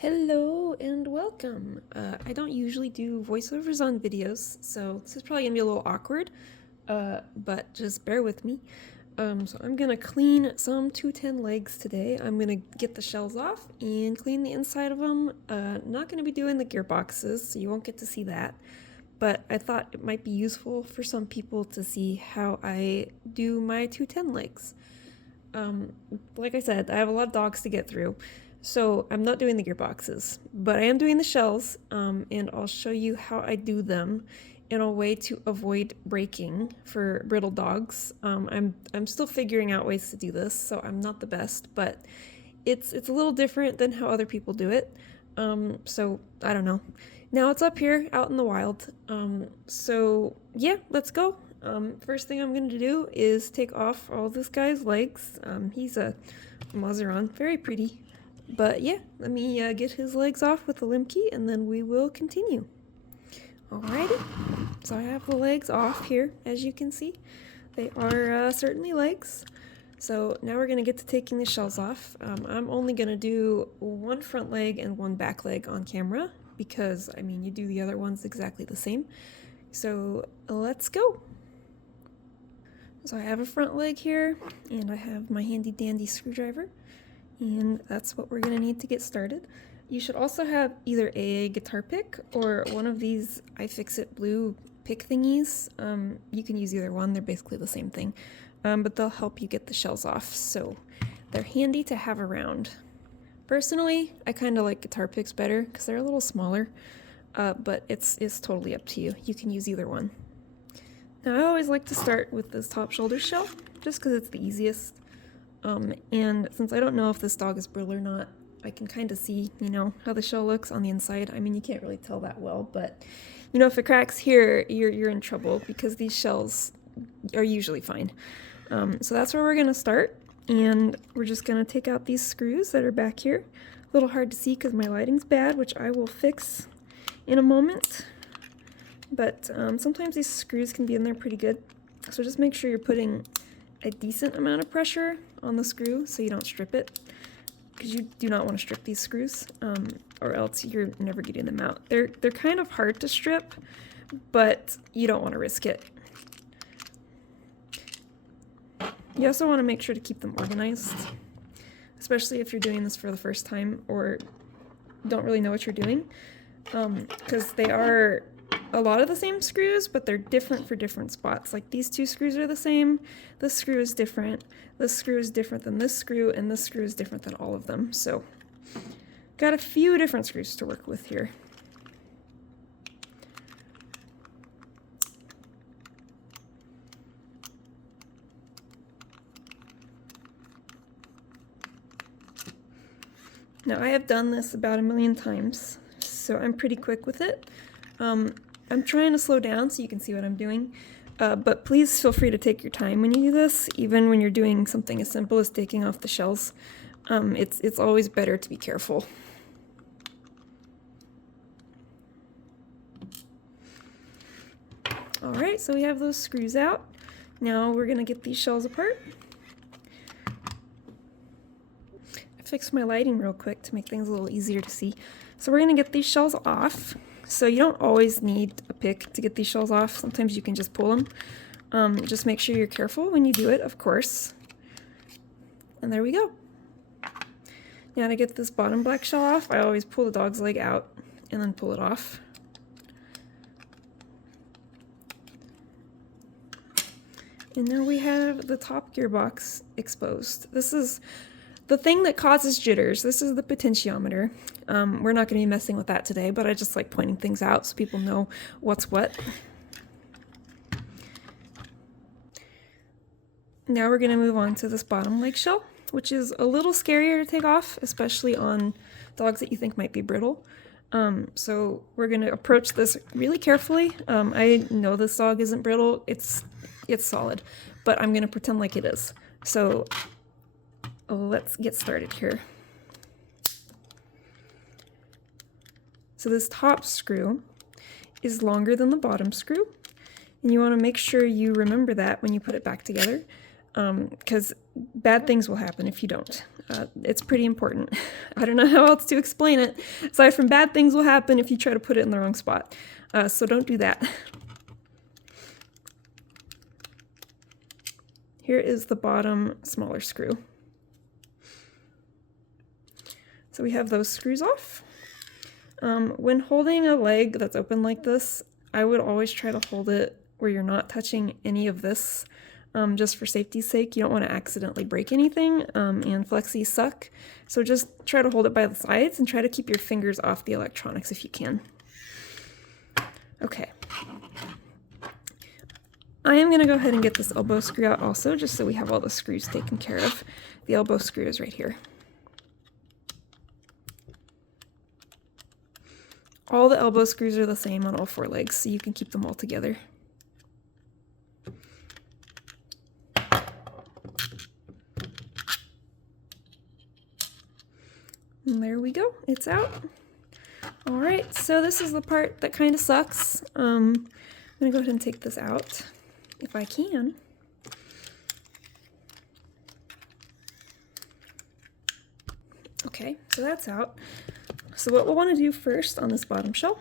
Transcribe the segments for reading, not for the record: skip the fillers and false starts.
Hello and welcome. I don't usually do voiceovers on videos, so this is probably gonna be a little awkward, but just bear with me. So I'm gonna clean some 210 legs today. I'm gonna get the shells off and clean the inside of them. Not gonna be doing the gearboxes, so you won't get to see that, but I thought it might be useful for some people to see how I do my 210 legs. Like I said, I have a lot of dogs to get through. So I'm not doing the gearboxes, but I am doing the shells, and I'll show you how I do them in a way to avoid breaking for brittle dogs. I'm still figuring out ways to do this, so I'm not the best, but it's a little different than how other people do it. So I don't know. Now it's up here out in the wild. So yeah, let's go. First thing I'm going to do is take off all this guy's legs. He's a Mazeron, very pretty. But yeah, let me get his legs off with the Limkey and then we will continue. Alrighty, so I have the legs off here, as you can see. They are certainly legs. So now we're going to get to taking the shells off. I'm only going to do one front leg and one back leg on camera because, I mean, you do the other ones exactly the same. So let's go. So I have a front leg here and I have my handy dandy screwdriver. And that's what we're going to need to get started. You should also have either a guitar pick or one of these iFixit blue pick thingies. You can use either one, they're basically the same thing. But they'll help you get the shells off, so they're handy to have around. Personally, I kind of like guitar picks better because they're a little smaller, but it's totally up to you. You can use either one. Now I always like to start with this top shoulder shell, just because it's the easiest. And since I don't know if this dog is brittle or not, I can kind of see, how the shell looks on the inside. I mean, you can't really tell that well, but, if it cracks here, you're in trouble because these shells are usually fine. So that's where we're going to start, and we're just going to take out these screws that are back here. A little hard to see because my lighting's bad, which I will fix in a moment. But sometimes these screws can be in there pretty good, so just make sure you're putting a decent amount of pressure on the screw so you don't strip it, because you do not want to strip these screws, or else you're never getting them out. They're kind of hard to strip, but you don't want to risk it. You also want to make sure to keep them organized, especially if you're doing this for the first time or don't really know what you're doing, because they are a lot of the same screws, but they're different for different spots. Like these two screws are the same, this screw is different, this screw is different than this screw, and this screw is different than all of them. So got a few different screws to work with here. Now I have done this about 1,000,000 times, so I'm pretty quick with it. I'm trying to slow down so you can see what I'm doing, but please feel free to take your time when you do this, even when you're doing something as simple as taking off the shells. It's always better to be careful. Alright, so we have those screws out. Now we're going to get these shells apart. I fixed my lighting real quick to make things a little easier to see. So we're going to get these shells off. So you don't always need a pick to get these shells off. Sometimes you can just pull them. Just make sure you're careful when you do it, of course. And there we go. Now to get this bottom black shell off, I always pull the dog's leg out and then pull it off. And now we have the top gearbox exposed. This is the thing that causes jitters. This is the potentiometer. We're not going to be messing with that today, but I just like pointing things out so people know what's what. Now we're going to move on to this bottom leg shell, which is a little scarier to take off, especially on dogs that you think might be brittle. So we're going to approach this really carefully. I know this dog isn't brittle. It's solid, but I'm going to pretend like it is. So let's get started here. So this top screw is longer than the bottom screw, and you want to make sure you remember that when you put it back together, because bad things will happen if you don't. It's pretty important. I don't know how else to explain it. Aside from bad things will happen if you try to put it in the wrong spot. So don't do that. Here is the bottom smaller screw. So we have those screws off. When holding a leg that's open like this, I would always try to hold it where you're not touching any of this, just for safety's sake. You don't want to accidentally break anything, and flexies suck. So just try to hold it by the sides and try to keep your fingers off the electronics if you can. Okay. I am going to go ahead and get this elbow screw out also, just so we have all the screws taken care of. The elbow screw is right here. All the elbow screws are the same on all 4 legs, so you can keep them all together. And there we go, it's out. All right, so this is the part that kind of sucks. I'm gonna go ahead and take this out, if I can. Okay, so that's out. So what we'll want to do first on this bottom shell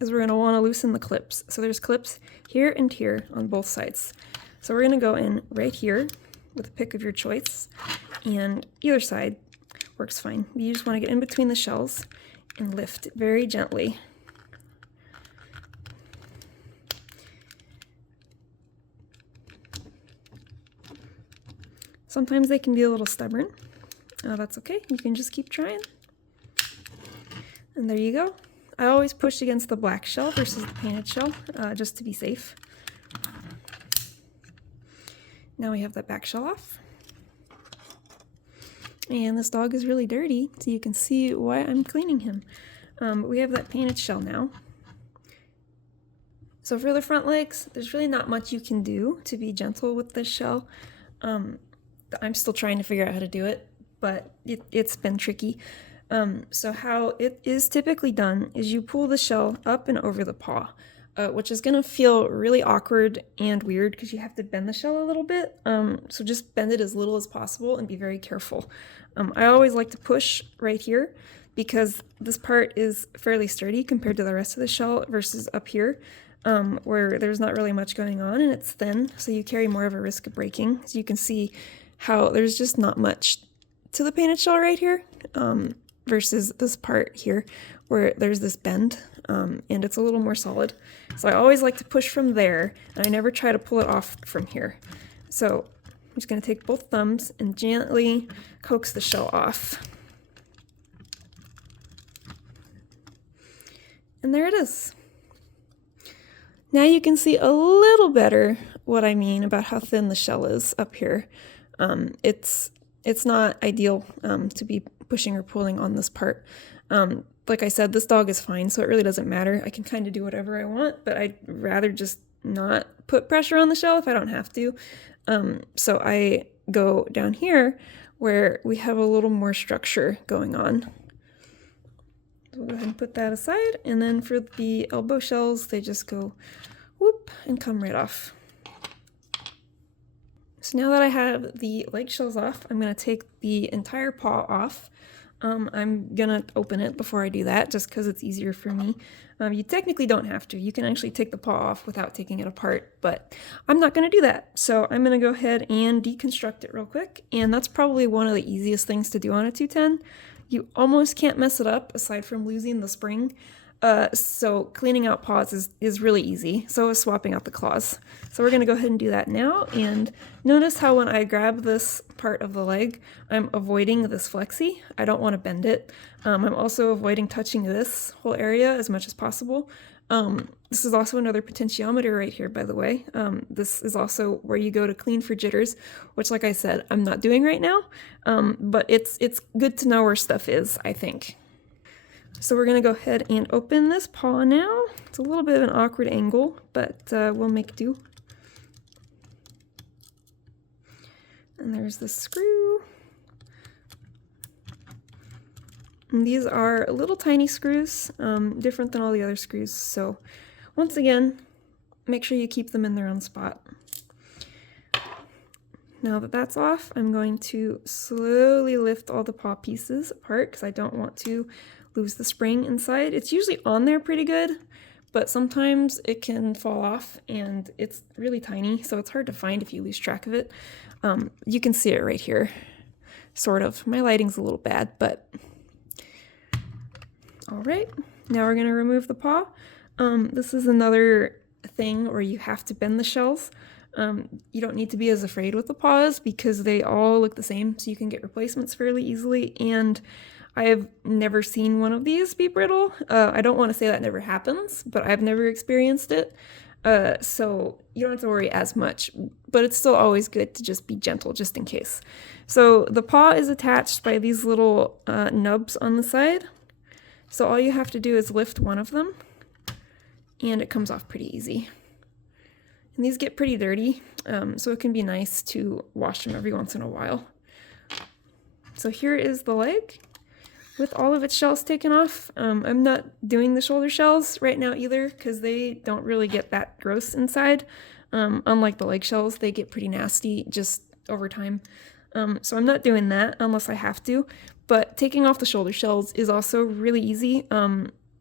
is we're going to want to loosen the clips. So there's clips here and here on both sides. So we're going to go in right here with a pick of your choice, and either side works fine. You just want to get in between the shells and lift very gently. Sometimes they can be a little stubborn. That's okay, you can just keep trying. And there you go. I always push against the black shell versus the painted shell, just to be safe. Now we have that back shell off. And this dog is really dirty, so you can see why I'm cleaning him. We have that painted shell now. So for the front legs, there's really not much you can do to be gentle with this shell. I'm still trying to figure out how to do it, but it's been tricky. So how it is typically done is you pull the shell up and over the paw, which is going to feel really awkward and weird because you have to bend the shell a little bit. So just bend it as little as possible and be very careful. I always like to push right here because this part is fairly sturdy compared to the rest of the shell versus up here, where there's not really much going on and it's thin, so you carry more of a risk of breaking. So you can see how there's just not much to the painted shell right here. Versus this part here where there's this bend, and it's a little more solid. So I always like to push from there, and I never try to pull it off from here. So I'm just going to take both thumbs and gently coax the shell off. And there it is. Now you can see a little better what I mean about how thin the shell is up here. It's not ideal to be pushing or pulling on this part. Like I said, this dog is fine, so it really doesn't matter. I can kind of do whatever I want, but I'd rather just not put pressure on the shell if I don't have to. So I go down here where we have a little more structure going on. So we'll go ahead and put that aside, and then for the elbow shells, they just go whoop and come right off. So now that I have the leg shells off, I'm going to take the entire paw off. I'm going to open it before I do that, just because it's easier for me. You technically don't have to. You can actually take the paw off without taking it apart, but I'm not going to do that. So I'm going to go ahead and deconstruct it real quick, and that's probably one of the easiest things to do on a 210. You almost can't mess it up aside from losing the spring. So cleaning out paws is really easy. So is swapping out the claws. So we're going to go ahead and do that now. And notice how when I grab this part of the leg, I'm avoiding this flexi. I don't want to bend it. I'm also avoiding touching this whole area as much as possible. This is also another potentiometer right here, by the way. This is also where you go to clean for jitters, which, like I said, I'm not doing right now. But it's good to know where stuff is, I think. So we're going to go ahead and open this paw now. It's a little bit of an awkward angle, but we'll make do. And there's the screw. And these are little tiny screws, different than all the other screws. So once again, make sure you keep them in their own spot. now that that's off, I'm going to slowly lift all the paw pieces apart because I don't want to lose the spring inside. It's usually on there pretty good, but sometimes it can fall off and it's really tiny, so it's hard to find if you lose track of it. You can see it right here, sort of. My lighting's a little bad, but all right. Now we're going to remove the paw. This is another thing where you have to bend the shells. You don't need to be as afraid with the paws because they all look the same, so you can get replacements fairly easily, and I have never seen one of these be brittle. I don't want to say that never happens, but I've never experienced it, so you don't have to worry as much, but it's still always good to just be gentle just in case. So the paw is attached by these little nubs on the side, so all you have to do is lift one of them, and it comes off pretty easy. And these get pretty dirty, so it can be nice to wash them every once in a while. So here is the leg with all of its shells taken off. I'm not doing the shoulder shells right now either because they don't really get that gross inside. Unlike the leg shells, they get pretty nasty just over time. So I'm not doing that unless I have to, but taking off the shoulder shells is also really easy.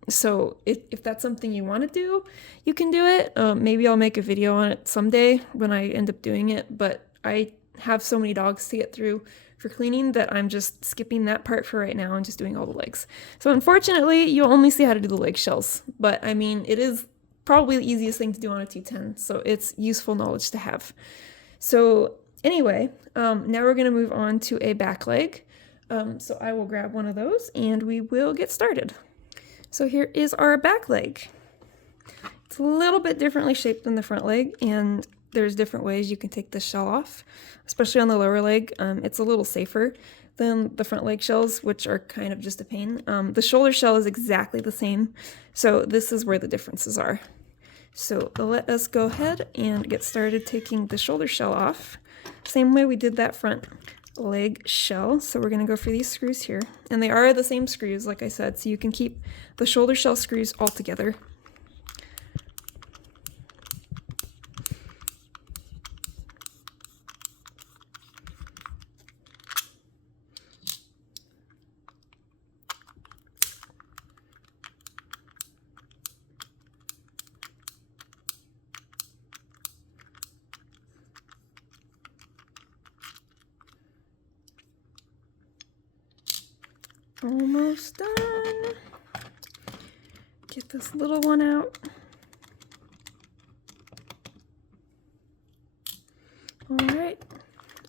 So if that's something you want to do, you can do it. Maybe I'll make a video on it someday when I end up doing it, but I have so many dogs to get through for cleaning that I'm just skipping that part for right now and just doing all the legs. So unfortunately, you'll only see how to do the leg shells, but I mean, it is probably the easiest thing to do on a 210, so it's useful knowledge to have. So anyway, now we're going to move on to a back leg. So I will grab one of those and we will get started. So here is our back leg. It's a little bit differently shaped than the front leg, and there's different ways you can take this shell off, especially on the lower leg. It's a little safer than the front leg shells, which are kind of just a pain. The shoulder shell is exactly the same, so this is where the differences are. So let us go ahead and get started taking the shoulder shell off, same way we did that front leg shell. So we're going to go for these screws here, and they are the same screws, like I said, so you can keep the shoulder shell screws all together. Almost done. Get this little one out. All right,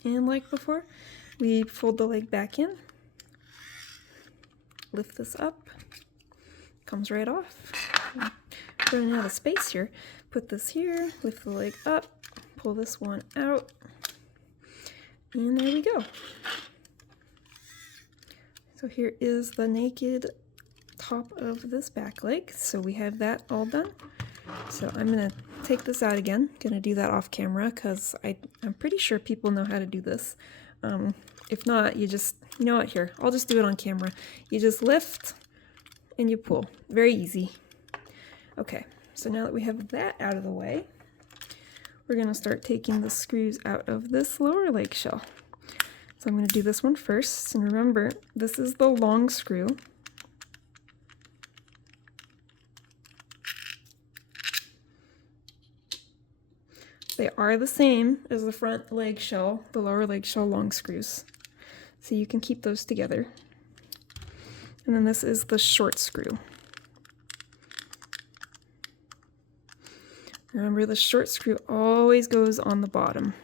and like before, we fold the leg back in, lift this up, comes right off. Running out of space here. Put this here, lift the leg up, pull this one out, and there we go. So here is the naked top of this back leg. So we have that all done. So I'm gonna take this out again. Gonna do that off camera because I'm pretty sure people know how to do this. If not, you know what, here, I'll just do it on camera. You just lift and you pull. Very easy. Okay, so now that we have that out of the way, we're gonna start taking the screws out of this lower leg shell. So I'm going to do this one first, and remember, this is the long screw. They are the same as the front leg shell, the lower leg shell long screws. So you can keep those together. And then this is the short screw. Remember, the short screw always goes on the bottom.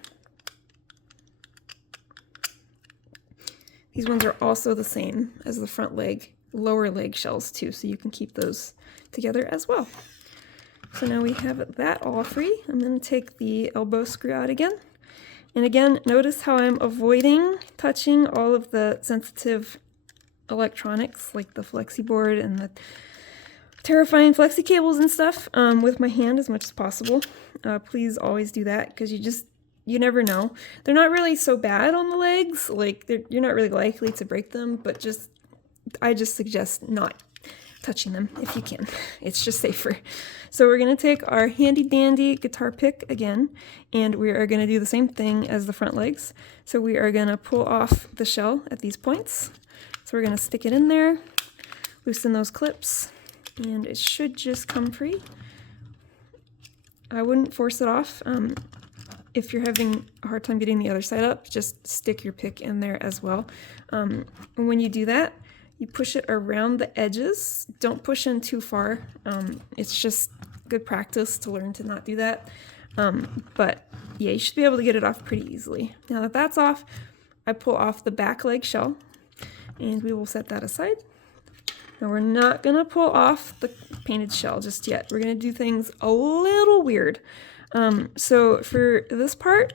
These ones are also the same as the front leg, lower leg shells too, so you can keep those together as well. So now we have that all free. I'm going to take the elbow screw out again. And again, notice how I'm avoiding touching all of the sensitive electronics like the flexi board and the terrifying flexi cables and stuff with my hand as much as possible. Please always do that because you never know. They're not really so bad on the legs, like you're not really likely to break them, but I just suggest not touching them if you can. It's just safer. So we're going to take our handy dandy guitar pick again, and we are going to do the same thing as the front legs. So we are going to pull off the shell at these points. So we're going to stick it in there, loosen those clips, and it should just come free. I wouldn't force it off. If you're having a hard time getting the other side up, just stick your pick in there as well. And when you do that, you push it around the edges. Don't push in too far. It's just good practice to learn to not do that. But yeah, you should be able to get it off pretty easily. Now that that's off, I pull off the back leg shell, and we will set that aside. Now we're not gonna pull off the painted shell just yet. We're gonna do things a little weird. So for this part,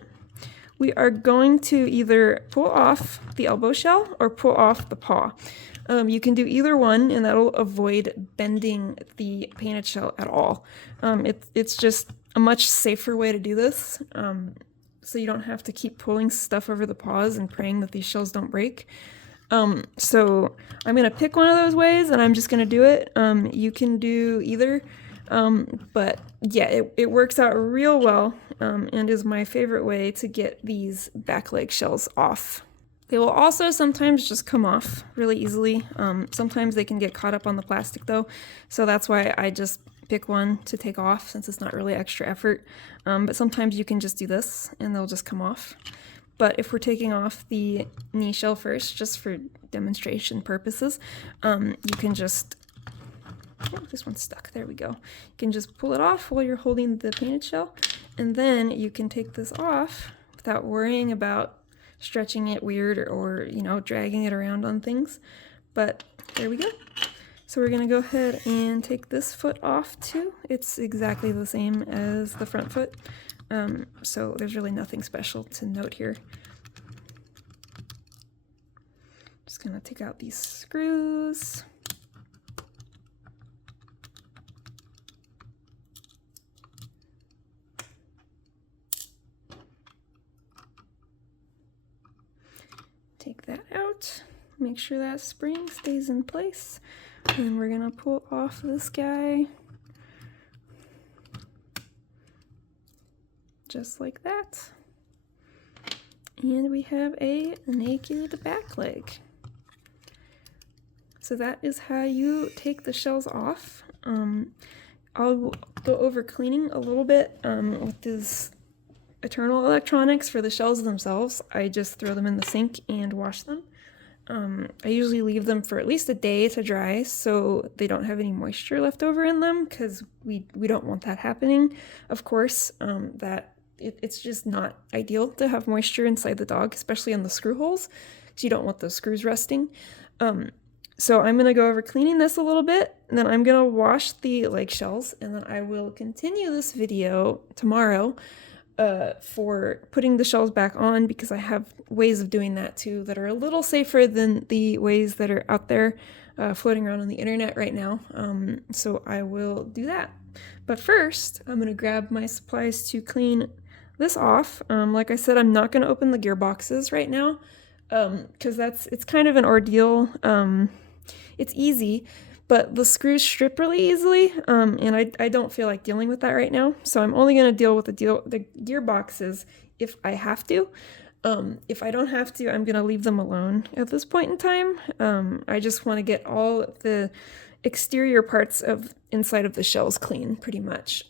we are going to either pull off the elbow shell or pull off the paw. You can do either one, and that'll avoid bending the painted shell at all. It's just a much safer way to do this, so you don't have to keep pulling stuff over the paws and praying that these shells don't break. So I'm going to pick one of those ways, and I'm just going to do it. You can do either, but yeah, it works out real well, and is my favorite way to get these back leg shells off. They will also sometimes just come off really easily. Sometimes they can get caught up on the plastic though, so that's why I just pick one to take off, since it's not really extra effort. But sometimes you can just do this and they'll just come off. But if we're taking off the knee shell first, just for demonstration purposes, you can just, oh, this one's stuck, there we go. You can just pull it off while you're holding the painted shell, and then you can take this off without worrying about stretching it weird or you know, dragging it around on things. But there we go. So we're gonna go ahead and take this foot off too. It's exactly the same as the front foot. So there's really nothing special to note here. Just gonna take out these screws. Take that out, make sure that spring stays in place, and we're gonna pull off this guy just like that. And we have a naked back leg. So that is how you take the shells off. I'll go over cleaning a little bit with this Eternal electronics. For the shells themselves, I just throw them in the sink and wash them. I usually leave them for at least a day to dry so they don't have any moisture left over in them, because we don't want that happening. Of course, it's just not ideal to have moisture inside the dog, especially on the screw holes, because you don't want those screws rusting. So I'm going to go over cleaning this a little bit, and then I'm going to wash the leg shells, and then I will continue this video tomorrow for putting the shells back on, because I have ways of doing that too that are a little safer than the ways that are out there floating around on the internet right now. So I will do that. But first, I'm going to grab my supplies to clean this off. Like I said, I'm not going to open the gearboxes right now, because it's kind of an ordeal. It's easy, but the screws strip really easily, and I don't feel like dealing with that right now. So I'm only going to deal with the gearboxes if I have to. If I don't have to, I'm going to leave them alone at this point in time. I just want to get all the exterior parts of inside of the shells clean, pretty much.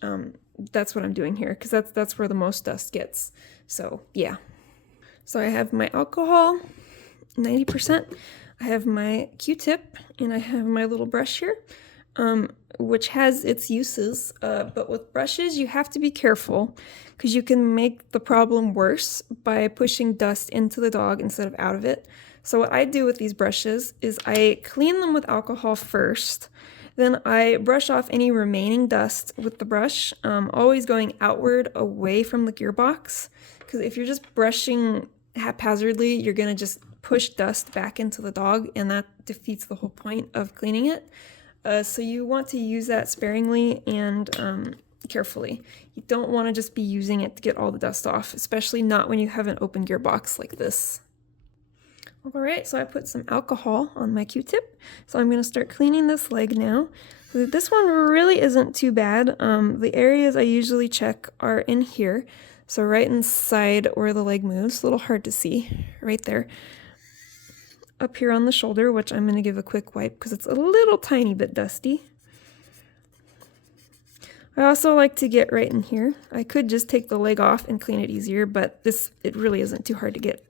That's what I'm doing here, because that's where the most dust gets. So yeah. So I have my alcohol, 90%. I have my Q-tip, and I have my little brush here, which has its uses, but with brushes you have to be careful, because you can make the problem worse by pushing dust into the dog instead of out of it. So what I do with these brushes is I clean them with alcohol first, then I brush off any remaining dust with the brush, always going outward away from the gearbox, because if you're just brushing haphazardly, you're going to just push dust back into the dog, and that defeats the whole point of cleaning it. So you want to use that sparingly and carefully. You don't want to just be using it to get all the dust off, especially not when you have an open gearbox like this. Alright, so I put some alcohol on my Q-tip, so I'm going to start cleaning this leg now. This one really isn't too bad. The areas I usually check are in here, so right inside where the leg moves, a little hard to see, right there. Up here on the shoulder, which I'm going to give a quick wipe because it's a little tiny bit dusty. I also like to get right in here. I could just take the leg off and clean it easier, but it really isn't too hard to get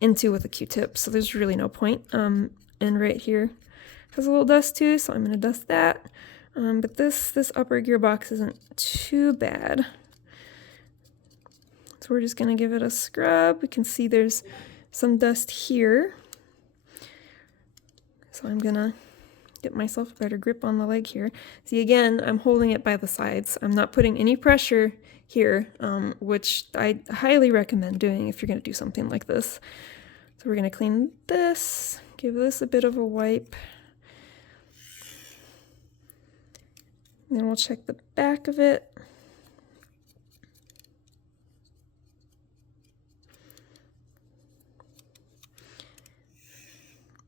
into with a Q-tip, so there's really no point. And right here has a little dust too, so I'm going to dust that. But this upper gearbox isn't too bad. So we're just going to give it a scrub. We can see there's some dust here. So I'm going to get myself a better grip on the leg here. See, again, I'm holding it by the sides. I'm not putting any pressure here, which I highly recommend doing if you're going to do something like this. So we're going to clean this, give this a bit of a wipe. And then we'll check the back of it.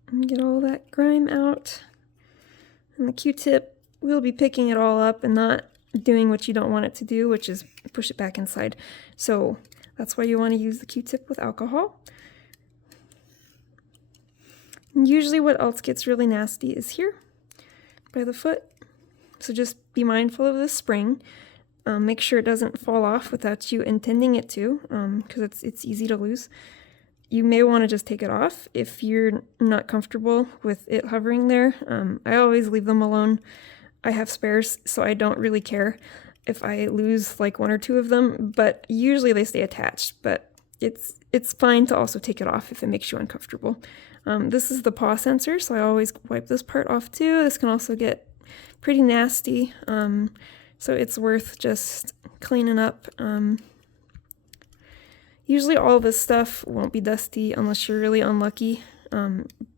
And get all that grime out. And the Q-tip will be picking it all up and not doing what you don't want it to do, which is push it back inside. So that's why you want to use the Q-tip with alcohol. And usually what else gets really nasty is here by the foot. So just be mindful of the spring. Make sure it doesn't fall off without you intending it to, because it's easy to lose. You may want to just take it off if you're not comfortable with it hovering there. I always leave them alone. I have spares, so I don't really care if I lose like one or two of them, but usually they stay attached. But it's fine to also take it off if it makes you uncomfortable. This is the paw sensor, so I always wipe this part off too. This can also get pretty nasty, so it's worth just cleaning up. Usually all this stuff won't be dusty unless you're really unlucky.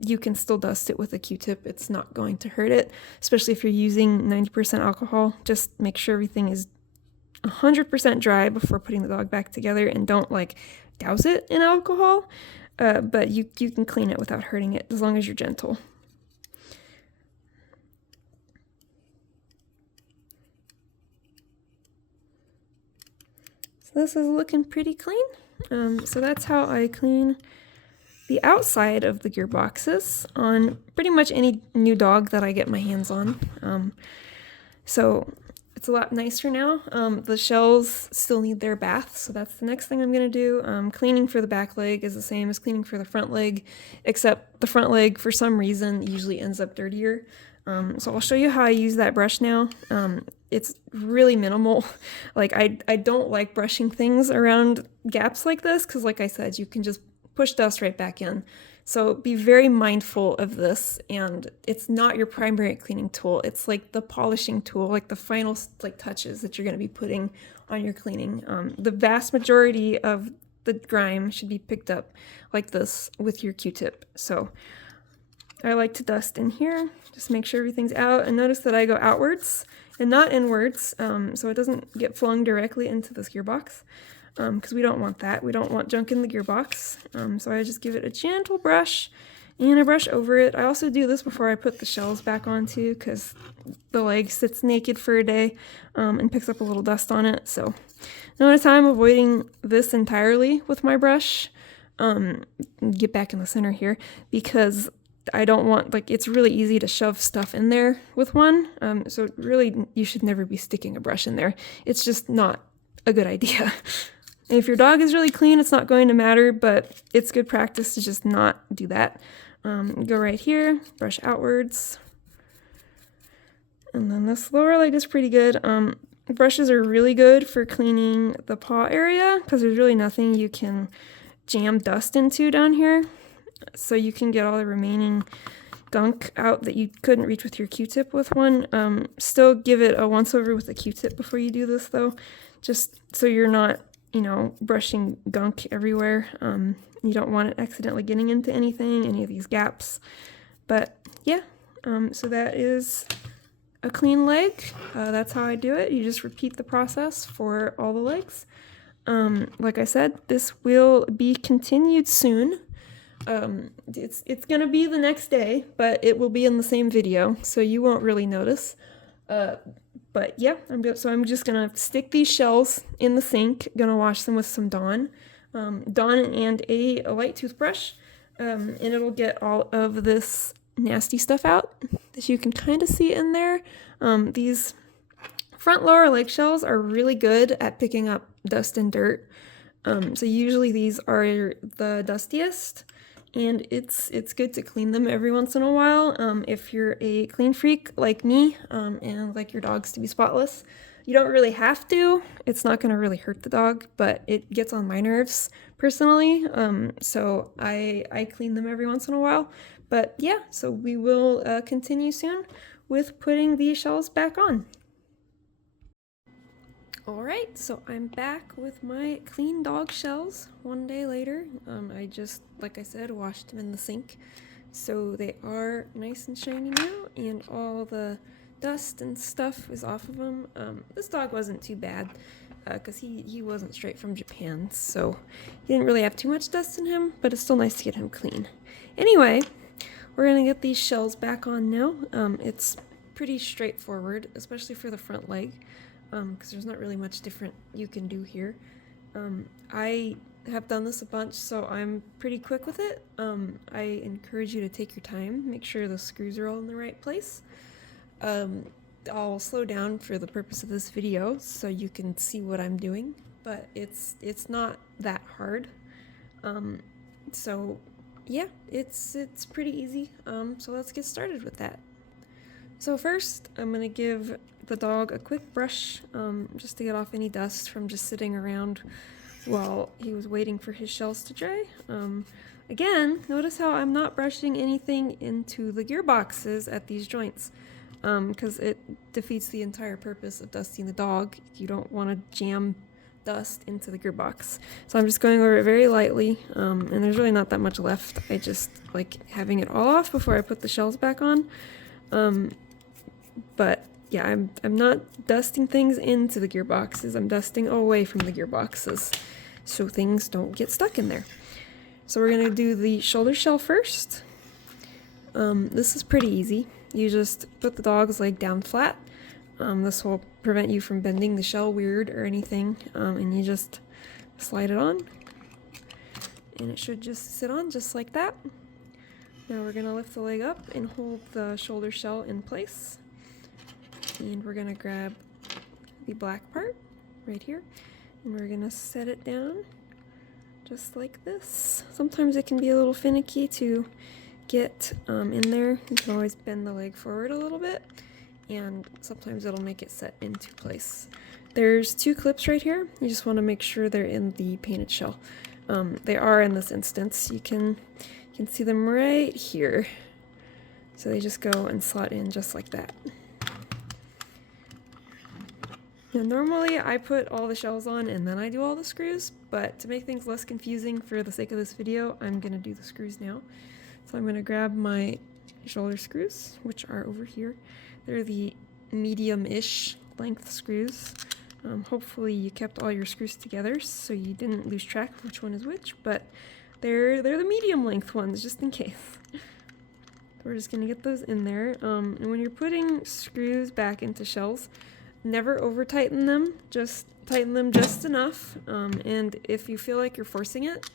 You can still dust it with a Q-tip. It's not going to hurt it, especially if you're using 90% alcohol. Just make sure everything is 100% dry before putting the dog back together, and don't like douse it in alcohol. But you can clean it without hurting it as long as you're gentle. So this is looking pretty clean. So that's how I clean the outside of the gearboxes on pretty much any new dog that I get my hands on. So it's a lot nicer now. The shells still need their bath, so that's the next thing I'm going to do. Cleaning for the back leg is the same as cleaning for the front leg, except the front leg, for some reason, usually ends up dirtier. So I'll show you how I use that brush now. It's really minimal. Like I don't like brushing things around gaps like this because, like I said, you can just push dust right back in. So be very mindful of this, and it's not your primary cleaning tool. It's like the polishing tool, like the final like touches that you're going to be putting on your cleaning. The vast majority of the grime should be picked up like this with your Q-tip. So I like to dust in here, just make sure everything's out, and notice that I go outwards and not inwards, so it doesn't get flung directly into this gearbox, because we don't want that. We don't want junk in the gearbox. So I just give it a gentle brush, and I brush over it. I also do this before I put the shells back on too, because the leg sits naked for a day and picks up a little dust on it. So notice how I'm avoiding this entirely with my brush. Get back in the center here, because I don't want, like, it's really easy to shove stuff in there with one. So really, you should never be sticking a brush in there. It's just not a good idea. And if your dog is really clean, it's not going to matter, but it's good practice to just not do that. Go right here, brush outwards. And then this lower leg is pretty good. Brushes are really good for cleaning the paw area because there's really nothing you can jam dust into down here. So you can get all the remaining gunk out that you couldn't reach with your Q-tip with one. Still give it a once over with a Q-tip before you do this though, just so you're not, brushing gunk everywhere. You don't want it accidentally getting into any of these gaps. But yeah, so that is a clean leg. That's how I do it. You just repeat the process for all the legs. Like I said, this will be continued soon. It's gonna be the next day, but it will be in the same video, so you won't really notice. But yeah, I'm just gonna stick these shells in the sink. Gonna wash them with some Dawn, Dawn and a light toothbrush, and it'll get all of this nasty stuff out that you can kind of see in there. These front lower leg shells are really good at picking up dust and dirt. So usually these are the dustiest, and it's good to clean them every once in a while. If you're a clean freak like me, and like your dogs to be spotless, you don't really have to. It's not gonna really hurt the dog, but it gets on my nerves personally. So I clean them every once in a while. But yeah, so we will continue soon with putting these shells back on. Alright, so I'm back with my clean dog shells one day later. I just, like I said, washed them in the sink. So they are nice and shiny now, and all the dust and stuff is off of them. This dog wasn't too bad, because he wasn't straight from Japan, so he didn't really have too much dust in him, but it's still nice to get him clean. Anyway, we're gonna get these shells back on now. It's pretty straightforward, especially for the front leg. Because there's not really much different you can do here. I have done this a bunch, so I'm pretty quick with it. I encourage you to take your time, make sure the screws are all in the right place. I'll slow down for the purpose of this video so you can see what I'm doing, but it's not that hard. So yeah, it's pretty easy. So let's get started with that. So first, I'm gonna give the dog a quick brush, just to get off any dust from just sitting around while he was waiting for his shells to dry. Again, notice how I'm not brushing anything into the gearboxes at these joints, because it defeats the entire purpose of dusting the dog. You don't want to jam dust into the gearbox. So I'm just going over it very lightly, and there's really not that much left. I just like having it all off before I put the shells back on. But yeah, I'm not dusting things into the gearboxes. I'm dusting away from the gearboxes so things don't get stuck in there. So we're gonna do the shoulder shell first. This is pretty easy. You just put the dog's leg down flat. This will prevent you from bending the shell weird or anything. And you just slide it on. And it should just sit on just like that. Now we're gonna lift the leg up and hold the shoulder shell in place. And we're gonna grab the black part right here, and we're gonna set it down just like this. Sometimes it can be a little finicky to get in there. You can always bend the leg forward a little bit, and sometimes it'll make it set into place. There's two clips right here. You just want to make sure they're in the painted shell. They are in this instance. You can see them right here. So they just go and slot in just like that. Now normally I put all the shells on and then I do all the screws, but to make things less confusing for the sake of this video, I'm going to do the screws now. So I'm going to grab my shoulder screws, which are over here. They're the medium-ish length screws. Hopefully you kept all your screws together so you didn't lose track of which one is which, but they're the medium length ones just in case. We're just going to get those in there. And when you're putting screws back into shells, never over tighten them, just tighten them just enough, and if you feel like you're forcing it,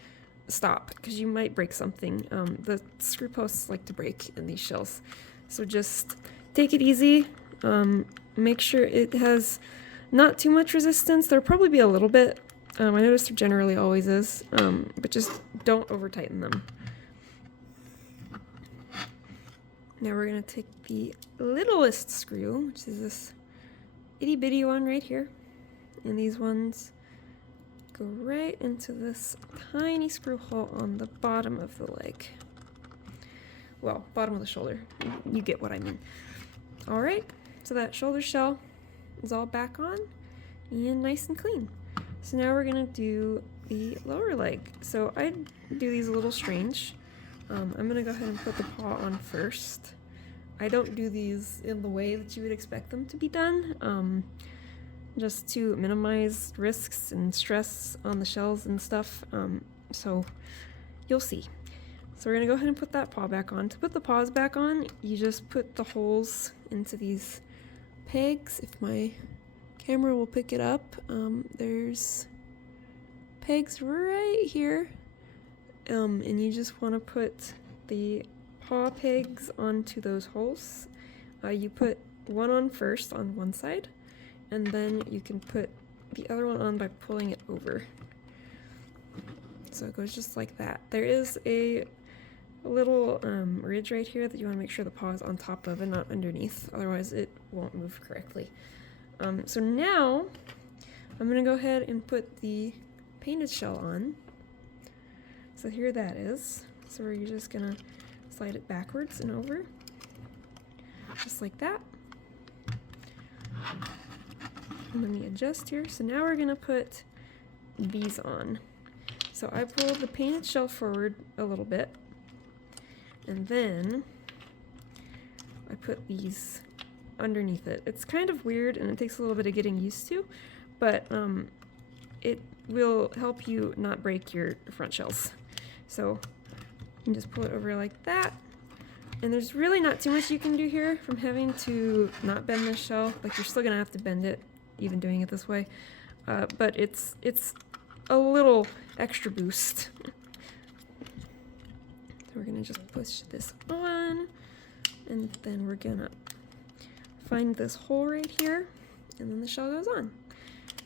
stop, because you might break something. The screw posts like to break in these shells, so just take it easy. Make sure it has not too much resistance. There'll probably be a little bit. I noticed there generally always is, but just don't over tighten them. Now we're going to take the littlest screw, which is this itty bitty one right here, and these ones go right into this tiny screw hole on the bottom of the leg. Well, bottom of the shoulder. You get what I mean. Alright, so that shoulder shell is all back on and nice and clean. So now we're going to do the lower leg. So I do these a little strange. I'm going to go ahead and put the paw on first. I don't do these in the way that you would expect them to be done, just to minimize risks and stress on the shells and stuff, so you'll see. So we're gonna go ahead and put that paw back on. To put the paws back on, you just put the holes into these pegs. If my camera will pick it up, there's pegs right here. And you just want to put the paw pegs onto those holes. You put one on first on one side, and then you can put the other one on by pulling it over. So it goes just like that. There is a little ridge right here that you want to make sure the paw is on top of and not underneath, otherwise it won't move correctly. So now I'm going to go ahead and put the painted shell on. So here that is. So we're just going to slide it backwards and over, just like that. And let me adjust here. So now we're going to put these on. So I pulled the painted shell forward a little bit, and then I put these underneath it. It's kind of weird and it takes a little bit of getting used to, but it will help you not break your front shells. So you can just pull it over like that. And there's really not too much you can do here from having to not bend this shell. Like, you're still gonna have to bend it, even doing it this way. But it's a little extra boost. We're gonna just push this on, and then we're gonna find this hole right here, and then the shell goes on.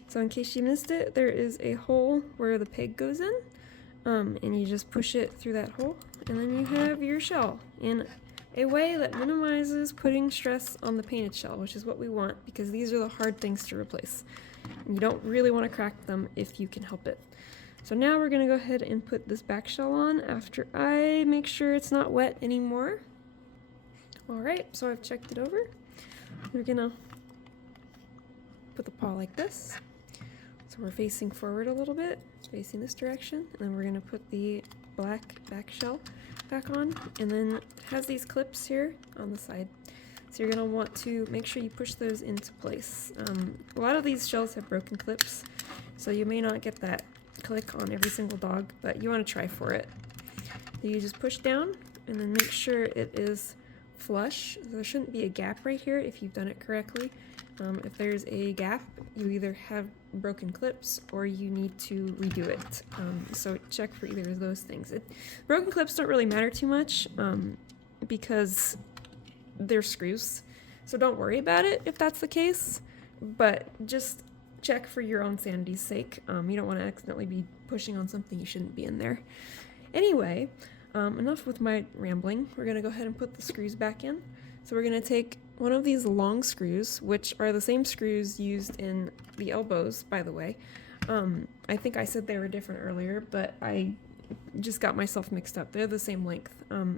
So in case you missed it, there is a hole where the peg goes in, and you just push it through that hole, and then you have your shell in a way that minimizes putting stress on the painted shell, which is what we want, because these are the hard things to replace. And you don't really want to crack them if you can help it. So now we're going to go ahead and put this back shell on after I make sure it's not wet anymore. Alright, so I've checked it over. We're going to put the paw like this. So we're facing forward a little bit, facing this direction, and then we're going to put the black back shell back on, and then it has these clips here on the side. So you're going to want to make sure you push those into place. A lot of these shells have broken clips, so you may not get that click on every single dog, but you want to try for it. You just push down and then make sure it is flush. There shouldn't be a gap right here if you've done it correctly. If there's a gap, you either have broken clips or you need to redo it. So check for either of those things. Broken clips don't really matter too much because they're screws, so don't worry about it if that's the case, but just check for your own sanity's sake. You don't want to accidentally be pushing on something you shouldn't be in there. Anyway, enough with my rambling. We're going to go ahead and put the screws back in. So we're going to take one of these long screws, which are the same screws used in the elbows, by the way. I think I said they were different earlier, but I just got myself mixed up. They're the same length.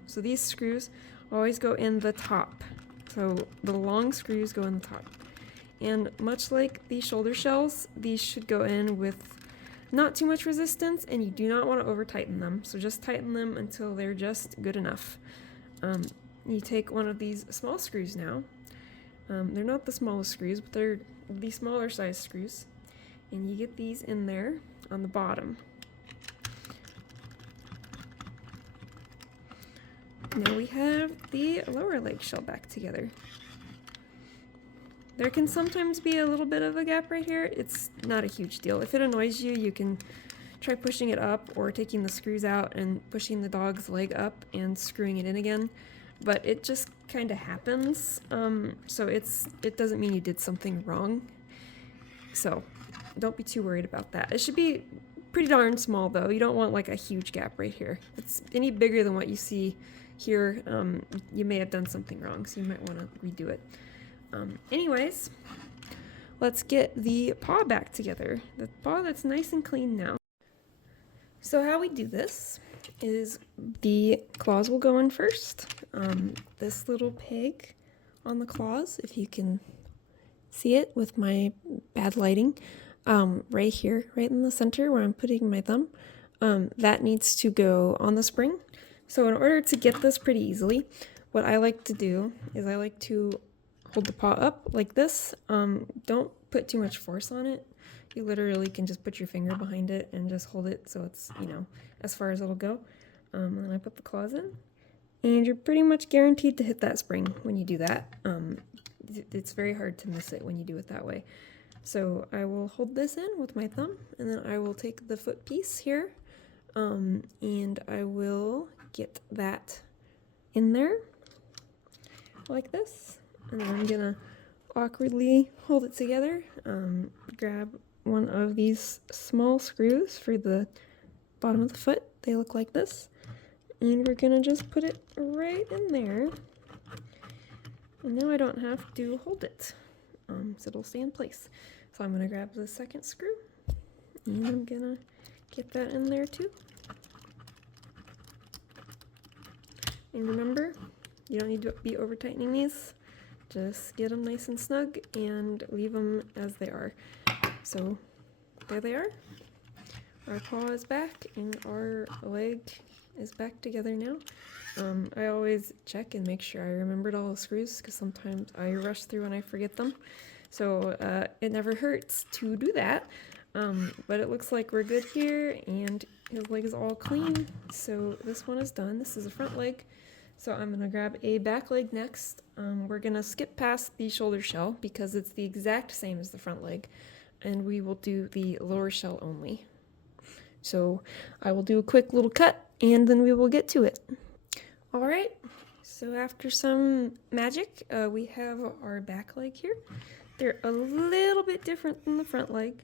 So these screws always go in the top. So the long screws go in the top. And much like the shoulder shells, these should go in with not too much resistance, and you do not want to over tighten them. So just tighten them until they're just good enough. You take one of these small screws now. They're not the smallest screws, but they're the smaller size screws. And you get these in there on the bottom. Now we have the lower leg shell back together. There can sometimes be a little bit of a gap right here. It's not a huge deal. If it annoys you, you can try pushing it up or taking the screws out and pushing the dog's leg up and screwing it in again. But it just kind of happens. So it doesn't mean you did something wrong. So don't be too worried about that. It should be pretty darn small though. You don't want like a huge gap right here. If it's any bigger than what you see here, you may have done something wrong, so you might want to redo it. Anyways, let's get the paw back together. The paw that's nice and clean now. So how we do this is the claws will go in first. This little peg on the claws, if you can see it with my bad lighting, right here, right in the center where I'm putting my thumb, that needs to go on the spring. So in order to get this pretty easily, what I like to do is I like to hold the paw up like this. Don't put too much force on it. You literally can just put your finger behind it and just hold it so it's, you know, as far as it'll go. And then I put the claws in. And you're pretty much guaranteed to hit that spring when you do that. It's very hard to miss it when you do it that way. So I will hold this in with my thumb, and then I will take the foot piece here, and I will get that in there like this. And then I'm gonna awkwardly hold it together, grab one of these small screws for the bottom of the foot. They look like this. And we're gonna just put it right in there. And now I don't have to hold it, so it'll stay in place. So I'm gonna grab the second screw, and I'm gonna get that in there too. And remember, you don't need to be over tightening these. Just get them nice and snug and leave them as they are. So there they are. Our paw is back and our leg is back together now. I always check and make sure I remembered all the screws because sometimes I rush through and I forget them. So it never hurts to do that. But it looks like we're good here and his leg is all clean. So this one is done. This is a front leg. So I'm gonna grab a back leg next. We're gonna skip past the shoulder shell because it's the exact same as the front leg. And we will do the lower shell only. So I will do a quick little cut and then we will get to it. All right, so after some magic, we have our back leg here. They're a little bit different than the front leg.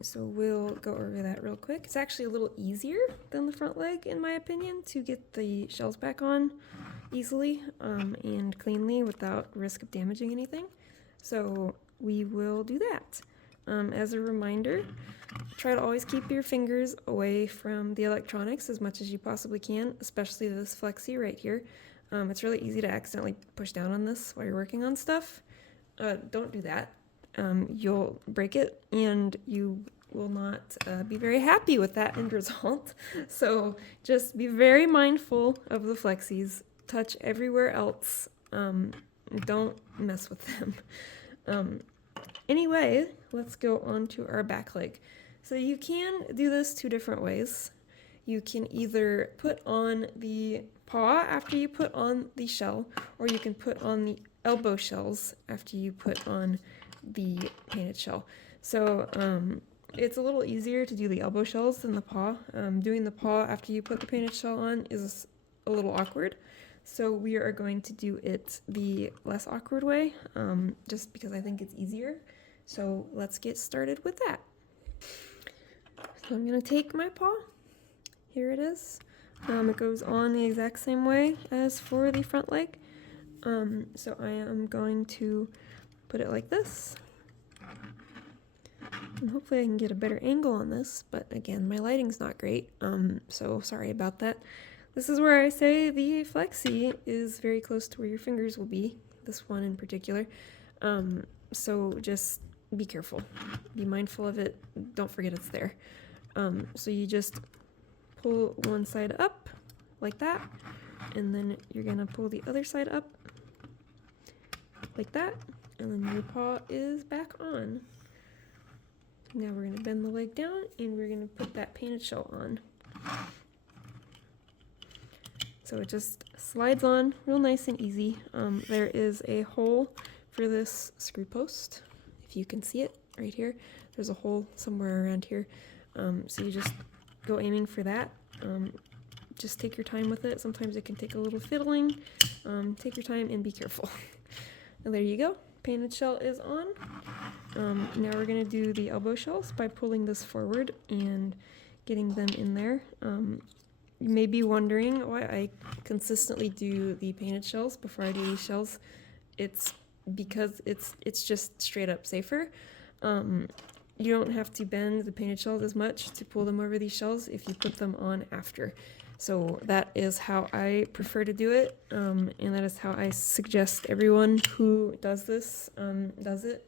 So we'll go over that real quick. It's actually a little easier than the front leg, in my opinion, to get the shells back on easily and cleanly without risk of damaging anything. So we will do that. As a reminder, try to always keep your fingers away from the electronics as much as you possibly can, especially this flexi right here. It's really easy to accidentally push down on this while you're working on stuff. Don't do that. You'll break it and you will not be very happy with that end result. So just be very mindful of the flexis. Touch everywhere else. Don't mess with them. Anyway, let's go on to our back leg. So you can do this two different ways. You can either put on the paw after you put on the shell, or you can put on the elbow shells after you put on the painted shell. So it's a little easier to do the elbow shells than the paw. Doing the paw after you put the painted shell on is a little awkward. So we are going to do it the less awkward way, just because I think it's easier. So let's get started with that. So I'm gonna take my paw. Here it is. It goes on the exact same way as for the front leg. So I am going to put it like this. And hopefully I can get a better angle on this, but again, my lighting's not great, so sorry about that. This is where I say the flexi is very close to where your fingers will be, this one in particular. So just be careful. Be mindful of it. Don't forget it's there. So you just pull one side up like that, and then you're gonna pull the other side up like that, and then your paw is back on. Now we're gonna bend the leg down and we're gonna put that painted shell on. So it just slides on real nice and easy. There is a hole for this screw post, if you can see it right here. There's a hole somewhere around here. So you just go aiming for that. Just take your time with it. Sometimes it can take a little fiddling. Take your time and be careful. And there you go. Painted shell is on. Now we're going to do the elbow shells by pulling this forward and getting them in there. You may be wondering why I consistently do the painted shells before I do these shells. It's because it's just straight up safer. You don't have to bend the painted shells as much to pull them over these shells if you put them on after. So that is how I prefer to do it, and that is how I suggest everyone who does this does it.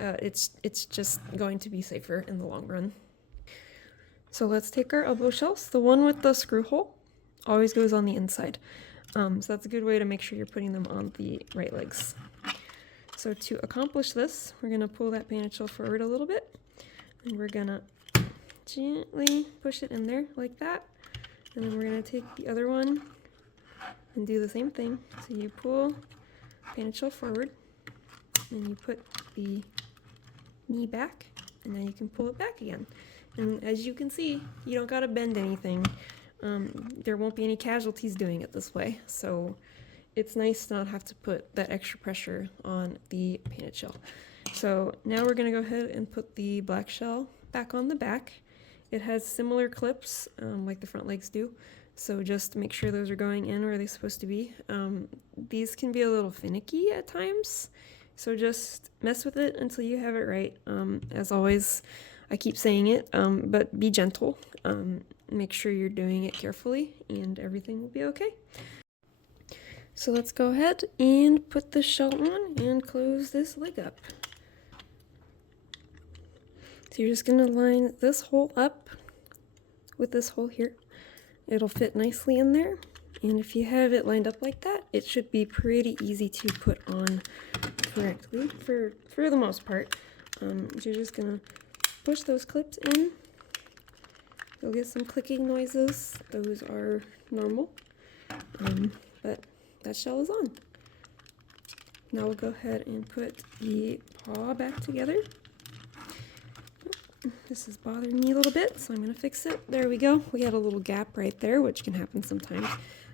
It's just going to be safer in the long run. So let's take our elbow shells. The one with the screw hole always goes on the inside. So that's a good way to make sure you're putting them on the right legs. So to accomplish this, we're gonna pull that painted shell forward a little bit, and we're gonna gently push it in there like that. And then we're going to take the other one and do the same thing. So you pull painted shell forward, and you put the knee back, and then you can pull it back again. And as you can see, you don't got to bend anything. There won't be any casualties doing it this way. So it's nice to not have to put that extra pressure on the painted shell. So now we're going to go ahead and put the black shell back on the back. It has similar clips like the front legs do, so just make sure those are going in where they're supposed to be. These can be a little finicky at times, so just mess with it until you have it right. As always, I keep saying it, but be gentle. Make sure you're doing it carefully and everything will be okay. So let's go ahead and put the shell on and close this leg up. So you're just going to line this hole up with this hole here. It'll fit nicely in there. And if you have it lined up like that, it should be pretty easy to put on correctly for the most part. You're just going to push those clips in. You'll get some clicking noises. Those are normal. But that shell is on. Now we'll go ahead and put the paw back together. This is bothering me a little bit, so I'm going to fix it. There we go. We had a little gap right there, which can happen sometimes.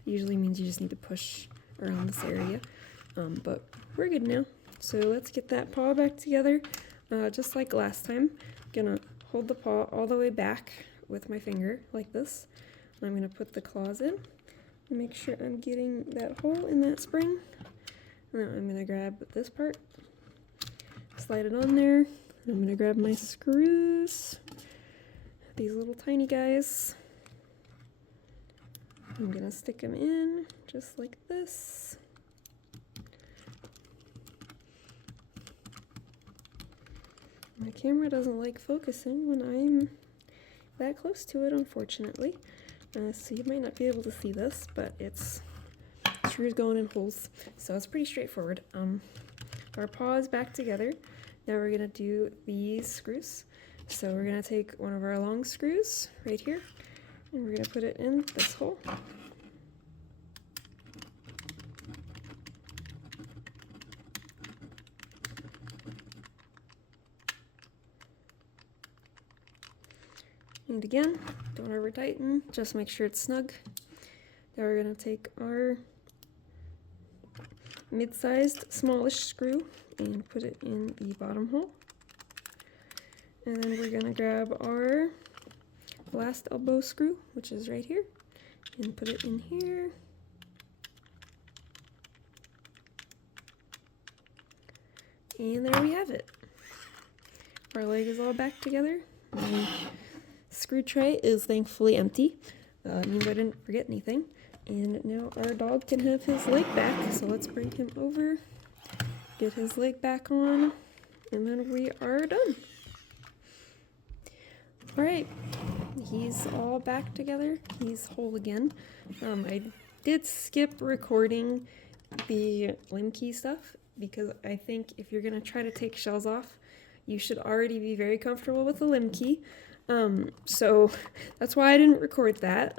Usually means you just need to push around this area. But we're good now. So let's get that paw back together. Just like last time, I'm going to hold the paw all the way back with my finger like this. I'm going to put the claws in and make sure I'm getting that hole in that spring. And then I'm going to grab this part, slide it on there. I'm going to grab my screws, these little tiny guys. I'm going to stick them in just like this. My camera doesn't like focusing when I'm that close to it, unfortunately. So you might not be able to see this, but it's screws going in holes. So it's pretty straightforward. Our paw is back together. Now we're going to do these screws. So we're going to take one of our long screws right here, and we're going to put it in this hole. And again, don't over tighten, just make sure it's snug. Now we're going to take our mid-sized, smallish screw and put it in the bottom hole. And then we're going to grab our last elbow screw, which is right here, and put it in here. And there we have it. Our leg is all back together. My screw tray is thankfully empty. Means I didn't forget anything. And now our dog can have his leg back. So let's bring him over, get his leg back on, and then we are done. Alright, he's all back together. He's whole again. I did skip recording the limb key stuff because I think if you're going to try to take shells off, you should already be very comfortable with the limb key. So that's why I didn't record that.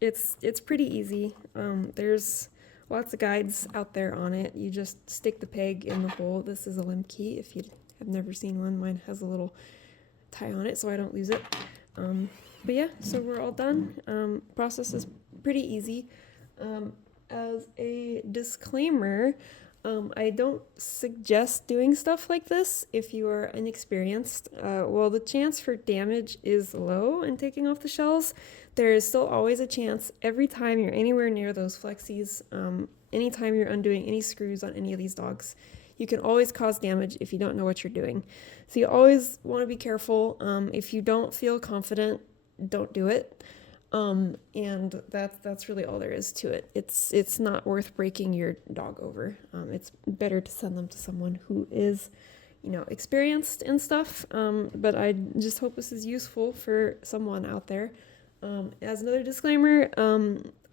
It's pretty easy. There's lots of guides out there on it. You just stick the peg in the hole. This is a limb key. If you have never seen one, mine has a little tie on it so I don't lose it. But yeah, so we're all done. Process is pretty easy. As a disclaimer, I don't suggest doing stuff like this if you are inexperienced. While the chance for damage is low in taking off the shells, there is still always a chance every time you're anywhere near those flexies, anytime you're undoing any screws on any of these dogs. You can always cause damage if you don't know what you're doing. So you always want to be careful. If you don't feel confident, don't do it. And that's really all there is to it. It's not worth breaking your dog over. It's better to send them to someone who is, experienced and stuff. But I just hope this is useful for someone out there. As another disclaimer,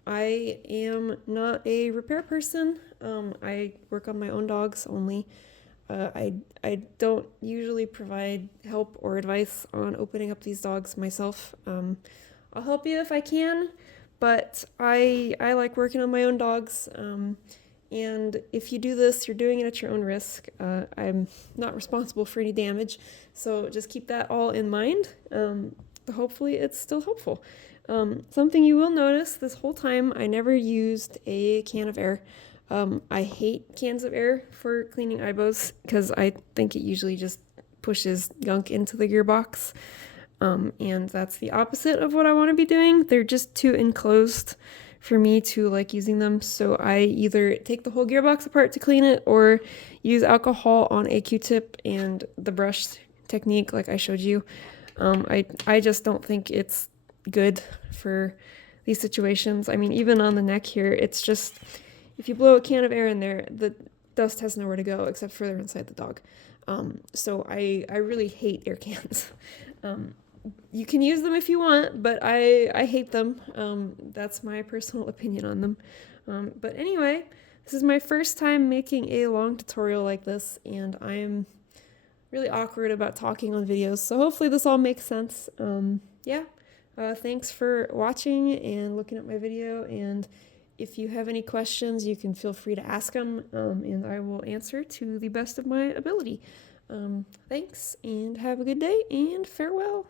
I am not a repair person. I work on my own dogs only. I don't usually provide help or advice on opening up these dogs myself. I'll help you if I can, but I like working on my own dogs. And if you do this, you're doing it at your own risk. I'm not responsible for any damage, so just keep that all in mind. Hopefully, it's still helpful. Something you will notice this whole time, I never used a can of air. I hate cans of air for cleaning Aibos because I think it usually just pushes gunk into the gearbox. And that's the opposite of what I want to be doing. They're just too enclosed for me to like using them. So I either take the whole gearbox apart to clean it or use alcohol on a Q-tip and the brush technique like I showed you. I just don't think it's good for these situations. I mean, even on the neck here, it's just, if you blow a can of air in there, the dust has nowhere to go except further inside the dog. So I really hate air cans. You can use them if you want, but I hate them. That's my personal opinion on them. But anyway, this is my first time making a long tutorial like this, and I am really awkward about talking on videos, so hopefully this all makes sense. Yeah, thanks for watching and looking at my video, and if you have any questions, you can feel free to ask them, and I will answer to the best of my ability. Thanks, and have a good day, and farewell.